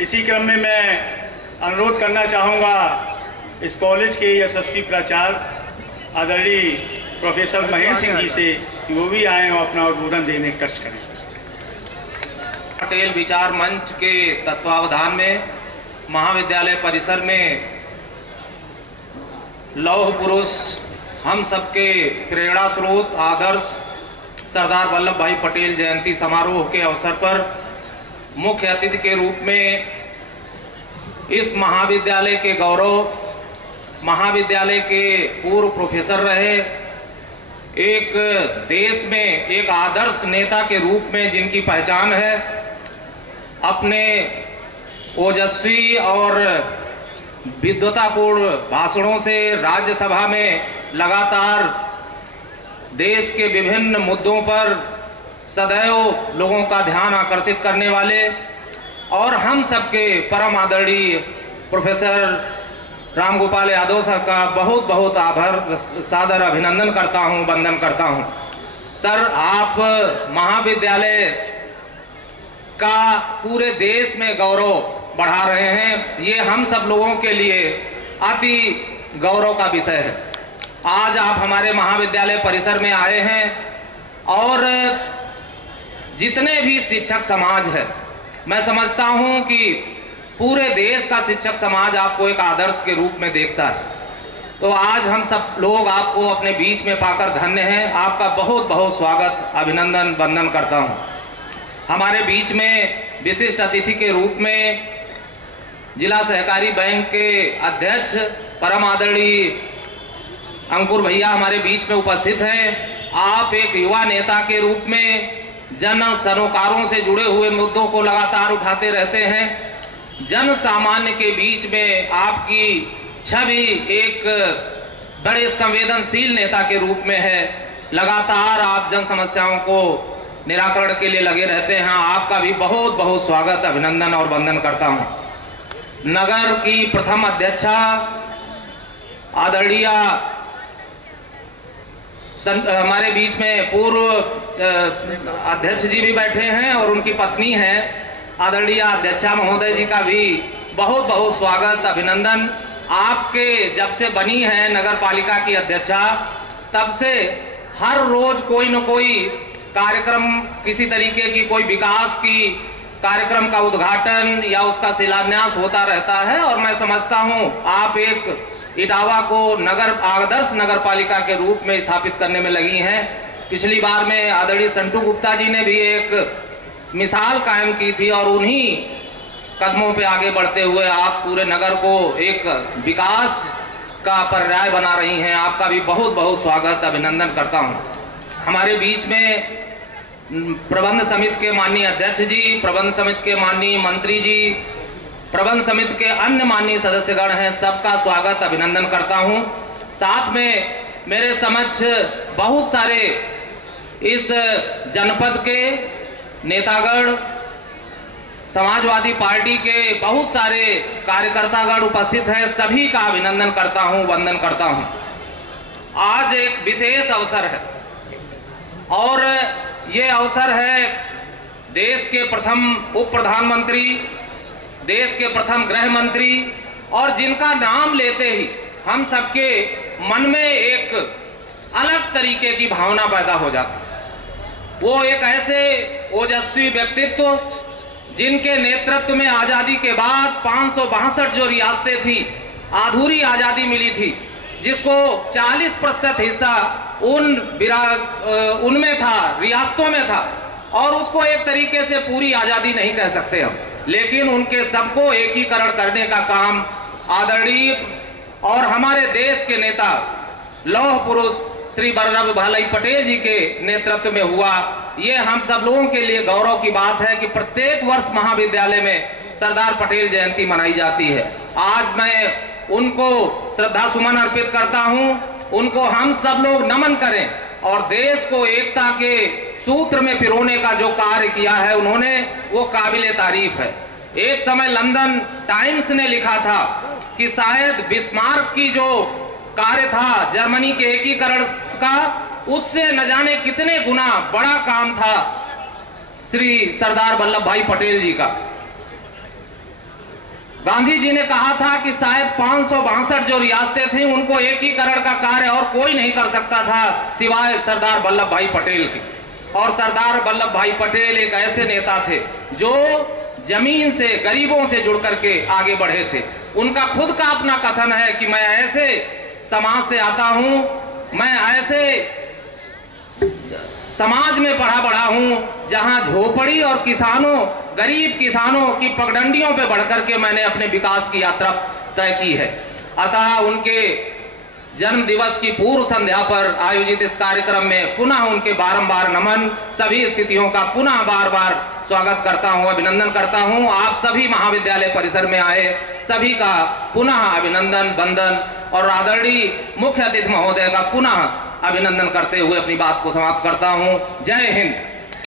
इसी क्रम में मैं अनुरोध करना चाहूँगा इस कॉलेज के यशस्वी प्राचार्य आदरणीय प्रोफेसर महेश सिंह जी से कि वो भी आएँ और अपना उद्बोधन देने का कष्ट करें। पटेल विचार मंच के तत्वावधान में महाविद्यालय परिसर में लौह पुरुष हम सबके प्रेरणा स्रोत आदर्श सरदार वल्लभ भाई पटेल जयंती समारोह के अवसर पर मुख्य अतिथि के रूप में इस महाविद्यालय के गौरव, महाविद्यालय के पूर्व प्रोफेसर रहे, एक देश में एक आदर्श नेता के रूप में जिनकी पहचान है, अपने ओजस्वी और विद्वतापूर्ण भाषणों से राज्यसभा में लगातार देश के विभिन्न मुद्दों पर सदैव लोगों का ध्यान आकर्षित करने वाले और हम सबके परम आदरणीय प्रोफेसर रामगोपाल यादव सर का बहुत बहुत आभार सादर अभिनंदन करता हूं, वंदन करता हूं। सर, आप महाविद्यालय का पूरे देश में गौरव बढ़ा रहे हैं, ये हम सब लोगों के लिए अति गौरव का विषय है। आज आप हमारे महाविद्यालय परिसर में आए हैं और जितने भी शिक्षक समाज है, मैं समझता हूं कि पूरे देश का शिक्षक समाज आपको एक आदर्श के रूप में देखता है। तो आज हम सब लोग आपको अपने बीच में पाकर धन्य हैं। आपका बहुत बहुत स्वागत, अभिनंदन, वंदन करता हूं। हमारे बीच में विशिष्ट अतिथि के रूप में जिला सहकारी बैंक के अध्यक्ष परम आदरणीय अंकुर भैया हमारे बीच में उपस्थित हैं। आप एक युवा नेता के रूप में जन सरोकारों से जुड़े हुए मुद्दों को लगातार उठाते रहते हैं। जन सामान्य के बीच में आपकी छवि एक बड़े संवेदनशील नेता के रूप में है। लगातार आप जन समस्याओं को निराकरण के लिए लगे रहते हैं। आपका भी बहुत बहुत स्वागत, अभिनंदन और वंदन करता हूं। नगर की प्रथम अध्यक्षा आदरणीय हमारे बीच में पूर्व अध्यक्ष जी भी बैठे हैं और उनकी पत्नी है आदरणीय अध्यक्षा महोदय जी का भी बहुत बहुत स्वागत, अभिनंदन। आपके जब से बनी है नगर पालिका की अध्यक्षा, तब से हर रोज कोई न कोई कार्यक्रम, किसी तरीके की कोई विकास की कार्यक्रम का उद्घाटन या उसका शिलान्यास होता रहता है और मैं समझता हूं आप एक इटावा को नगर आदर्श नगर पालिका के रूप में स्थापित करने में लगी हैं। पिछली बार में आदरणीय संटू गुप्ता जी ने भी एक मिसाल कायम की थी और उन्हीं कदमों पे आगे बढ़ते हुए आप पूरे नगर को एक विकास का पर्याय बना रही हैं। आपका भी बहुत बहुत स्वागत, अभिनंदन करता हूं। हमारे बीच में प्रबंध समिति के माननीय अध्यक्ष जी, प्रबंध समिति के माननीय मंत्री जी, प्रबंध समिति के अन्य माननीय सदस्यगण हैं, सबका स्वागत, अभिनंदन करता हूं। साथ में मेरे समक्ष बहुत सारे इस जनपद के नेतागण, समाजवादी पार्टी के बहुत सारे कार्यकर्तागण उपस्थित हैं। सभी का अभिनंदन करता हूं, वंदन करता हूं। आज एक विशेष अवसर है और ये अवसर है देश के प्रथम उप प्रधानमंत्री, देश के प्रथम गृह मंत्री और जिनका नाम लेते ही हम सबके मन में एक अलग तरीके की भावना पैदा हो जाती। वो एक ऐसे ओजस्वी व्यक्तित्व जिनके नेतृत्व में आजादी के बाद 562 जो रियासतें थी, अधूरी आजादी मिली थी, जिसको 40% हिस्सा उनमें था, रियासतों में था और उसको एक तरीके से पूरी आजादी नहीं कह सकते हम, लेकिन उनके सबको एकीकरण करने का काम आदरणीय और हमारे देश के नेता लौह पुरुष श्री वल्लभ भाई पटेल जी के नेतृत्व में हुआ। ये हम सब लोगों के लिए गौरव की बात है कि प्रत्येक वर्ष महाविद्यालय में सरदार पटेल जयंती मनाई जाती है। आज मैं उनको श्रद्धा सुमन अर्पित करता हूं, उनको हम सब लोग नमन करें और देश को एकता के सूत्र में पिरोने का जो कार्य किया है उन्होंने, वो काबिले तारीफ है। एक समय लंदन टाइम्स ने लिखा था कि शायद बिस्मार्क की जो कार्य था जर्मनी के एकीकरण का, उससे न जाने कितने गुना बड़ा काम था श्री सरदार वल्लभ भाई पटेल जी का। गांधी जी ने कहा था कि शायद 562 जो रियासतें थी उनको एकीकरण का कार्य और कोई नहीं कर सकता था सिवाय सरदार वल्लभ भाई पटेल के। और सरदार वल्लभ भाई पटेल एक ऐसे नेता थे जो जमीन से, गरीबों से जुड़ करके आगे बढ़े थे। उनका खुद का अपना कथन है कि मैं ऐसे समाज से आता हूं, मैं ऐसे समाज में पढ़ा बढ़ा हूं जहां झोपड़ी और किसानों, गरीब किसानों की पगडंडियों पे बढ़कर के मैंने अपने विकास की यात्रा तय की है। अतः उनके जन्म दिवस की पूर्व संध्या पर आयोजित इस कार्यक्रम में पुनः उनके बारंबार नमन, सभी अतिथियों का पुनः बार बार स्वागत करता हूं, अभिनंदन करता हूं। आप सभी महाविद्यालय परिसर में आए सभी का पुनः अभिनंदन, वंदन और आदरणीय मुख्य अतिथि महोदय का पुनः अभिनंदन करते हुए अपनी बात को समाप्त करता हूं। जय हिंद।